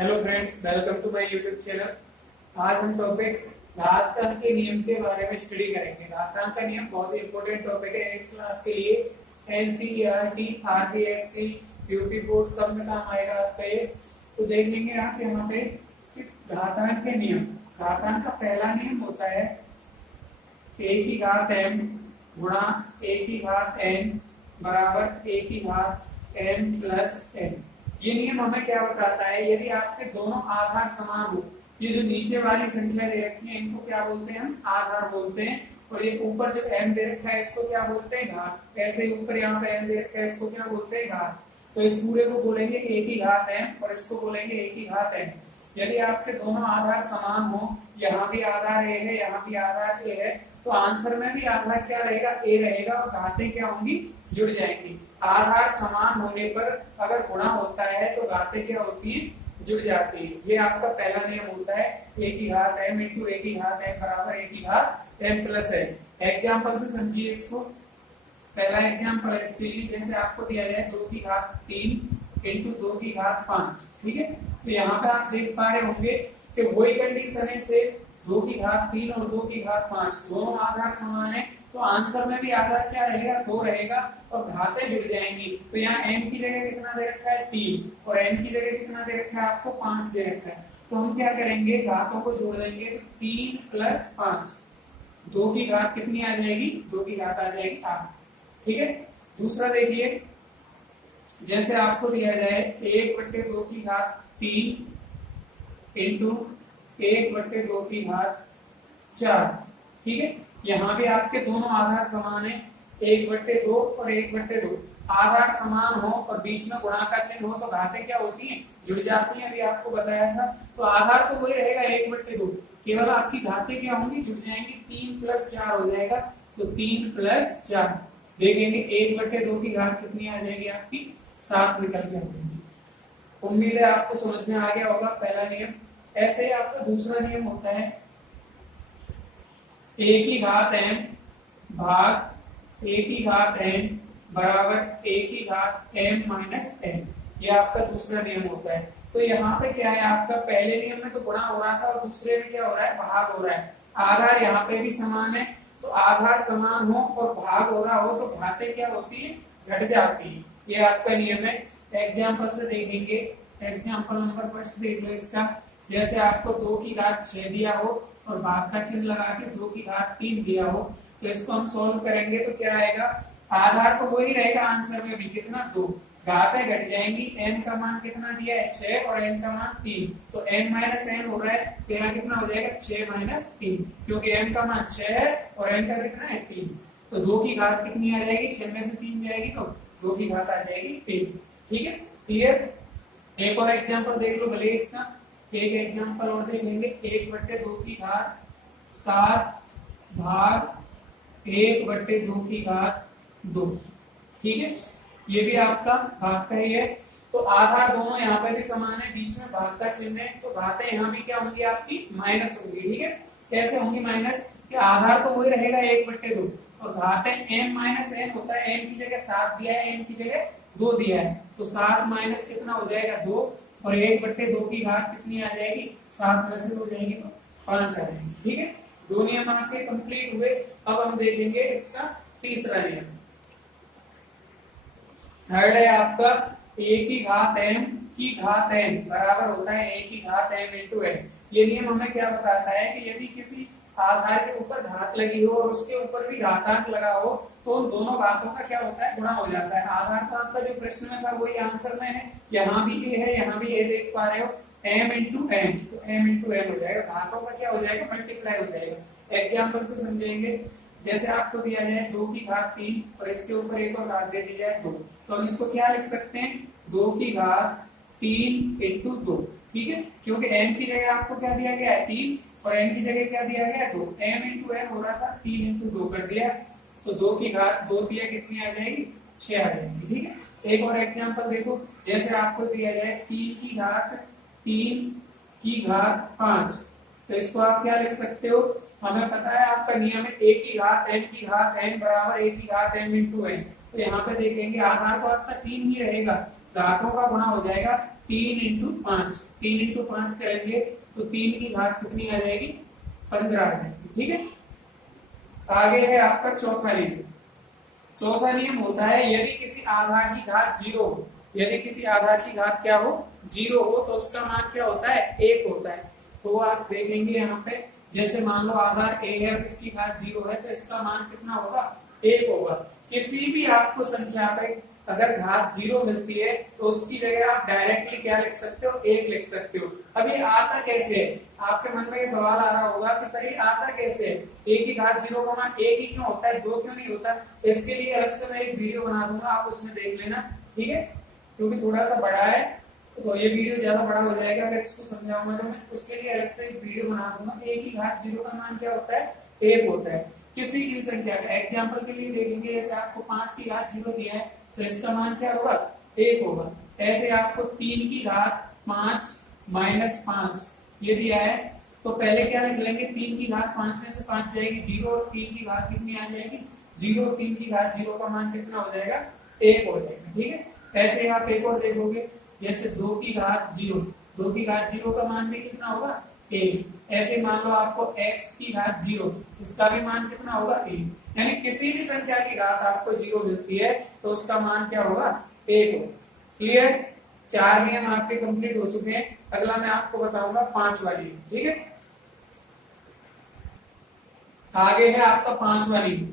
Hello friends, welcome to my YouTube channel. आज हम topic घातांक के नियम के बारे में स्टडी करेंगे। घातांक का नियम बहुत ही इंपॉर्टेंट टॉपिक है 8th क्लास के लिए। एनसीईआरटी, आरबीएससी, यूपी बोर्ड सब में काम आएगा आपका ये। तो देख लेंगे आप यहाँ पे कि घातांक के नियम। घातांक का पहला नियम होता है a की घात m गुणा a की घात n बराबर a की घात n प्लस n। ये नियम हमें क्या बताता है, यदि आपके दोनों आधार समान हो, ये जो नीचे वाली संख्या दे रखी है इनको क्या बोलते हैं, हम आधार बोलते हैं। और ये ऊपर जो m दे रखा है इसको क्या बोलते हैं, घात। ऐसे ही ऊपर यहाँ पे m दे रखा है इसको क्या बोलते हैं, घात। तो इस पूरे को बोलेंगे a की घात m और इसको बोलेंगे a की घात n। यदि आपके दोनों आधार समान हो, यहाँ भी आधार a है, यहाँ भी आधार a है, तो आंसर में भी आधार क्या रहेगा, a रहेगा और घातें क्या होंगी, जुड़ जाएंगी। आधार समान होने पर अगर गुणा होता है तो घातें क्या होती है, जुड़ जाती है। ये आपका पहला नियम होता है a की घात m इंटू a की घात m बराबर a की घात m प्लस n। एग्जाम्पल से समझिए इसको। पहला एग्जाम्पल है इसके लिए, जैसे आपको दिया जाए 2 की घात 3 इंटू 2 की घात 5। ठीक है, तो यहाँ पे आप देख पा रहे होंगे कि वही कंडीशन है से 2 की घात 3 और 2 की घात 5 दोनों आधार समान है, तो आंसर में भी आधार क्या रहेगा, 2 रहेगा और घातें जुड़ जाएंगी। तो यहाँ n की जगह कितना दे रखा है, 3 और n की जगह कितना दे रखा है, आपको 5 दे रखा है। तो हम क्या करेंगे, घातों को जोड़ देंगे। तो 3 प्लस 5, 2 की घात कितनी आ जाएगी, 2 की घात आ जाएगी 8। ठीक है, दूसरा देखिए, जैसे आपको दिया जाए 1/2 की घात 3 इंटू 1/2 की घात 4। ठीक है, यहाँ भी आपके दोनों आधार समान है, 1/2 और 1/2। आधार समान हो और बीच में गुणा का चिन्ह हो तो घातें क्या होती हैं, जुड़ जाती हैं। अभी आपको बताया था। तो आधार तो वही रहेगा 1/2, केवल आपकी घातें क्या होंगी, जुड़ जाएंगी। 3 प्लस 4 हो जाएगा, तो 3 प्लस 4 देखेंगे 1/2 की घात कितनी आ जाएगी, आपकी 7 निकल के आएगी। उम्मीद है आपको समझ में आ गया होगा पहला नियम। ऐसे ही आपका दूसरा नियम होता है a की घात m भाग a की घात n बराबर a की घात m माइनस n। ये आपका दूसरा नियम होता है। तो यहाँ पे क्या है, आपका पहले नियम में तो गुणा हो रहा था और दूसरे में क्या हो रहा है, भाग हो रहा है। आधार यहाँ पे भी समान है, तो आधार समान हो और भाग हो रहा हो तो घातें क्या होती है, घट जाती है। ये आपका नियम है। एग्जाम्पल से देखेंगे। एग्जाम्पल नंबर फर्स्ट देख लो इसका। जैसे आपको 2 की घात 6 दिया हो और भाग का चिन्ह लगा के 2 की घात 3 दिया हो, तो इसको हम सॉल्व करेंगे तो क्या आएगा, आधार तो वही रहेगा, आंसर में भी कितना, 2। घातें घट जाएंगी। n का मान कितना दिया है, 6 और n का मान 3, तो n माइनस n हो रहा है, तो यहाँ कितना हो जाएगा, 6 माइनस 3, क्योंकि n का मान 6 है और n का कितना है, 3। तो 2 की घात कितनी आ जाएगी, 6 में से 3 जाएगी तो 2 की घात आ जाएगी 3। ठीक है, क्लियर। एक और एग्जाम्पल देख लो भले इसका। एक एग्जाम्पल और देखेंगे। 1/2 की घात 7 भाग 1/2 की घात 2। ठीक है, ये भी आपका भाग का ही है। तो आधार दोनों यहाँ पे भी समान है, बीच में भाग का चिन्ह है, तो घातें यहाँ भी क्या होंगी, आपकी माइनस होंगी। ठीक है, कैसे होंगी माइनस, कि आधार तो वही रहेगा 1/2 और घातें m माइनस n होता है। m की जगह 7 दिया है, n की जगह 2 दिया है, तो 7 माइनस कितना हो जाएगा, 2 और 1/2 की घात कितनी आ जाएगी, 7 में से 2 जाएगी तो 5 आ जाएगी। ठीक है, 2 नियम आपके कंप्लीट हुए। अब हम देखेंगे इसका तीसरा नियम। थर्ड है आपका a की घात m की घात n बराबर होता है a की घात m इंटू n। ये नियम हमें क्या बताता है कि यदि किसी आधार के ऊपर घात लगी हो और उसके ऊपर भी घातांक लगा हो, तो उन दोनों घातों का क्या होता है, गुणा हो जाता है। आधार तो आपका जो प्रश्न में था वही आंसर में है। यहाँ भी a है, यहाँ भी a देख पा रहे हो, m इंटू n, तो m इंटू n हो जाएगा। घातों का क्या हो जाएगा, मल्टीप्लाई हो जाएगा। एग्जाम्पल से समझेंगे। जैसे आपको दिया जाए 2 की घात 3 और इसके ऊपर एक और घात दे दी जाए 2, तो हम इसको क्या लिख सकते हैं, 2 की घात 3 इंटू 2। ठीक है, क्योंकि m की जगह आपको क्या दिया गया है, 3 और n की जगह क्या दिया गया है, 2। m इंटू n हो रहा था, 3 इंटू 2 कर दिया, तो 2 की घात 2 दिया कितनी आ जाएगी, 6 आ जाएगी। ठीक है, एक और एग्जाम्पल देखो। जैसे आपको दिया जाए 3 की घात 3 की घात 5, तो इसको आप क्या लिख सकते हो, हमें पता है आपका नियम है a की घात n की घात n बराबर a की घात m इंटू n। तो यहाँ पे देखेंगे आधार तो आपका 3 ही रहेगा, घातों का गुणा हो जाएगा। 3 इंटू 5 करेंगे तो 3 की घात कितनी आ जाएगी, 15 आ जाएगी। ठीक है, आगे है आपका चौथा नियम। चौथा नियम होता है यदि किसी आधार की घात 0 हो, यदि किसी आधार की घात क्या हो, 0 हो, तो उसका मान क्या होता है, 1 होता है। तो आप देखेंगे यहाँ पे, जैसे मान लो आधार a है, इसकी घात 0 है, तो इसका मान कितना होगा, 1 होगा। किसी भी आपको संख्या पे अगर घात 0 मिलती है तो उसकी जगह आप डायरेक्टली क्या लिख सकते हो, 1 लिख सकते हो। अब ये आता कैसे है, आपके मन में ये सवाल आ रहा होगा कि सर ये आता कैसे है, a की घात 0 का मान 1 ही क्यों होता है, 2 क्यों नहीं होता। तो इसके लिए अलग से मैं एक वीडियो बना दूंगा, आप उसमें देख लेना। ठीक है, क्योंकि थोड़ा सा बड़ा है तो ये वीडियो ज्यादा बड़ा हो जाएगा अगर इसको समझाऊंगा तो मैं, उसके लिए अलग से एक वीडियो बना दूंगा। a की घात 0 का मान क्या होता है, 1 होता है। किसी की संख्या का एग्जांपल के लिए देखेंगे, जैसे आपको 5 की घात 0 दिया है तो इसका मान क्या होगा, 1 होगा। ऐसे आपको 3 की घात 5 माइनस 5 ये दिया है, तो पहले क्या लिख लेंगे, 3 की घात 5 में से 5 जाएगी 0 और 3 की घात कितनी आ जाएगी, 0। 3 की घात 0 का मान कितना हो जाएगा, 1 हो जाएगा। ठीक है, ऐसे आप एक और देखोगे, जैसे 2 की घात 0, 2 की घात 0 का मान भी कितना होगा, 1। ऐसे मान लो आपको x की घात 0, इसका भी मान कितना होगा, 1। यानी किसी भी संख्या की घात आपको 0 मिलती है तो उसका मान क्या होगा, 1 होगा। क्लियर, 4 नियम आपके कंप्लीट हो चुके हैं। अगला मैं आपको बताऊंगा 5वां नियम। ठीक है, आगे है आपका 5वां नियम।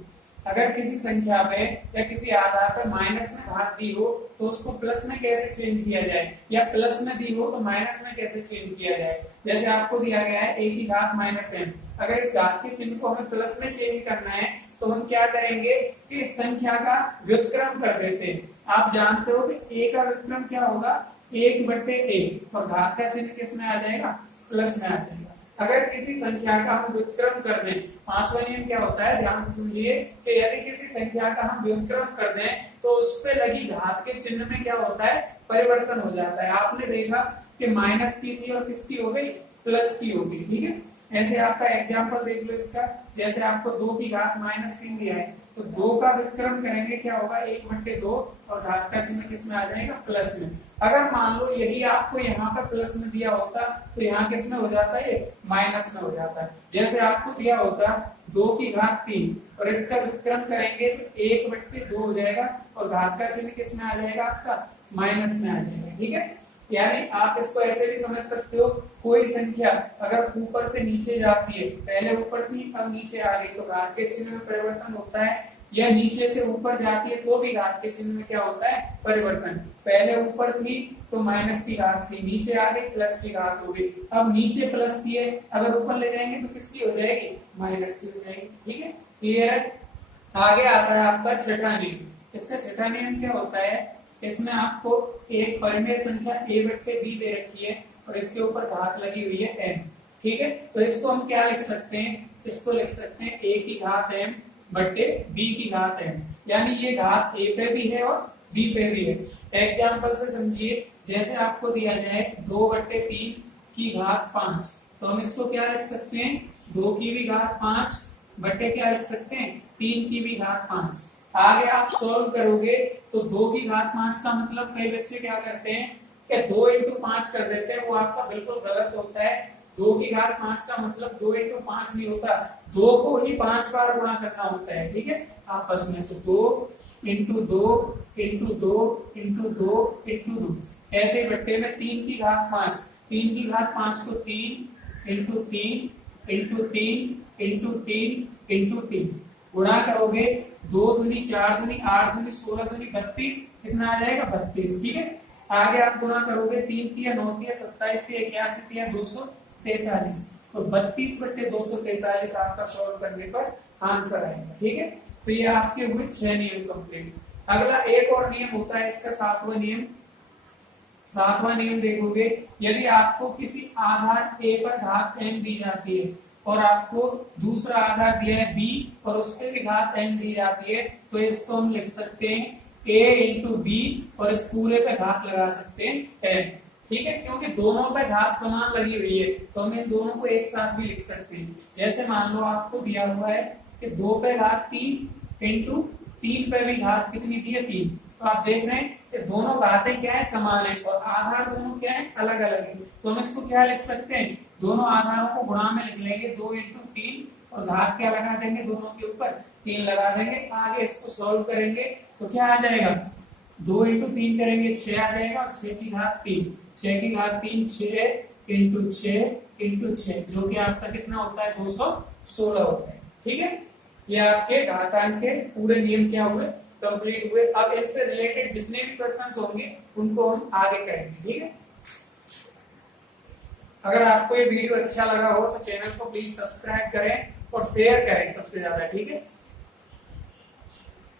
अगर किसी संख्या पे या किसी आधार पर माइनस में घात दी हो तो उसको प्लस में कैसे चेंज किया जाए, या प्लस में दी हो तो माइनस में कैसे चेंज किया जाए। जैसे आपको दिया गया है a की घात -m, अगर इस घात के चिन्ह को हमें प्लस में चेंज करना है तो हम क्या करेंगे कि इस संख्या का व्युत्क्रम कर देते हैं। आप जानते हो कि a का व्युत्क्रम क्या होगा, 1/a, और घात का चिन्ह किस में आ जाएगा, प्लस में आ जाएगा। अगर किसी संख्या का हम व्युत्क्रम कर दें, 5वां नियम क्या होता है, ध्यान से सुनिए कि यदि किसी संख्या का हम व्युत्क्रम कर दें तो उस पे लगी घात के चिन्ह में क्या होता है, परिवर्तन हो जाता है। आपने देखा कि माइनस की थी और किसकी हो गई, प्लस की हो गई। ठीक है, ऐसे आपका एग्जांपल देख लो इसका, जैसे आपको 2 की घात -3 दिया है तो 2 का व्युत्क्रम करेंगे क्या होगा, 1/2, और घात का चिन्ह किस में आ जाएगा, प्लस में। अगर मान लो यही आपको यहाँ पर प्लस में दिया होता तो यहाँ किस में हो जाता है, माइनस में हो जाता है। जैसे आपको दिया होता 2 की घात 3 और इसका व्युत्क्रम करेंगे तो 1/2 हो जाएगा और घात का चिन्ह किस में आ जाएगा, आपका माइनस में आ जाएगा। ठीक है, यानी आप इसको ऐसे भी समझ सकते हो, कोई संख्या अगर ऊपर से नीचे जाती है, पहले ऊपर थी अब नीचे आ गई तो घात के चिन्ह में परिवर्तन होता है, या नीचे से ऊपर जाती है तो भी घात के चिन्ह में क्या होता है, परिवर्तन। पहले ऊपर थी तो माइनस की घात थी, नीचे आ गई प्लस की घात हो गई, अब नीचे प्लस थी है, अगर ऊपर ले जाएंगे तो किसकी हो जाएगी, माइनस की हो जाएगी। ठीक है, क्लियर है। आगे आता है आपका छठा नियम। इसका छठा नियम क्या होता है, इसमें आपको एक परिमेय संख्या a/b दे रखी है और इसके ऊपर घात लगी हुई है n। ठीक है, तो इसको हम क्या लिख सकते हैं, इसको लिख सकते हैं a की घात m बट्टे b की घात m, यानी ये घात a पे भी है और b पे भी है। एग्जाम्पल से समझिए, जैसे आपको दिया जाए 2/3 की घात 5, तो हम इसको क्या लिख सकते हैं, 2 की भी घात 5 बट्टे क्या लिख सकते हैं, 3 की भी घात 5। आगे आप सॉल्व करोगे तो 2 की घात 5 का मतलब कई बच्चे क्या करते हैं कि 2 इंटू 5 कर देते हैं, वो आपका बिल्कुल गलत होता है। 2 की घात 5 का मतलब 2 इंटू 5 नहीं होता, 2 को ही 5 बार गुणा करना होता है। ठीक है, आपस में, तो 2 इंटू 2 इंटू 2 इंटू 2 इंटू 2, ऐसे बट्टे में 3 की घात 5, 3 की घात 5 को 3 इंटू 3 इंटू 3 इंटू 3 इंटू 3 गुणा करोगे, 2 दूनी 4 दूनी 8 दूनी 16 दूनी 32, कितना आ जाएगा, 32। ठीक है, आगे आप गुणा करोगे, 3 3 9 3 27 3 81 3 243, तो 32/243 आपका सॉल्व करने पर आंसर आएगा। ठीक है, तो ये आपके हुए 6 नियम कंप्लीट। अगला एक और नियम होता है इसका, 7वां नियम। 7वां नियम देखोगे, यदि आपको किसी आधार a पर घात n दी जाती है और आपको दूसरा आधार दिया है b और उस पे भी घात n दी जाती है, तो इसको हम लिख सकते हैं a इंटू बी और इस पूरे पे घात लगा सकते हैं n। ठीक है, क्योंकि दोनों पे घात समान लगी हुई है तो हम इन दोनों को एक साथ भी लिख सकते हैं। जैसे मान लो आपको दिया हुआ है कि 2 पे घात 3 इंटू 3 पे भी घात कितनी दी है, 3, तो आप देख रहे हैं कि दोनों घातें क्या है, समान है और आधार दोनों क्या है, अलग अलग है। तो हम इसको क्या लिख सकते हैं, दोनों आधारों को गुणा में लिख लेंगे 2 × 3 और घात क्या लगा देंगे, दोनों के ऊपर 3 लगा देंगे। आगे इसको सॉल्व करेंगे तो क्या आ जाएगा, 2 × 3 करेंगे 6 आ जाएगा और 6 की घात 3, 6 की घात 3 6 × 6 × 6 जो कि आपका कितना होता है, 216 होता है। ठीक है, ये आपके घातांक के पूरे नियम क्या हुए, कंप्लीट हुए। अब इससे रिलेटेड जितने भी क्वेश्चंस होंगे उनको हम आगे करेंगे। ठीक है, अगर आपको ये वीडियो अच्छा लगा हो तो चैनल को प्लीज सब्सक्राइब करें और शेयर करें सबसे ज्यादा। ठीक है।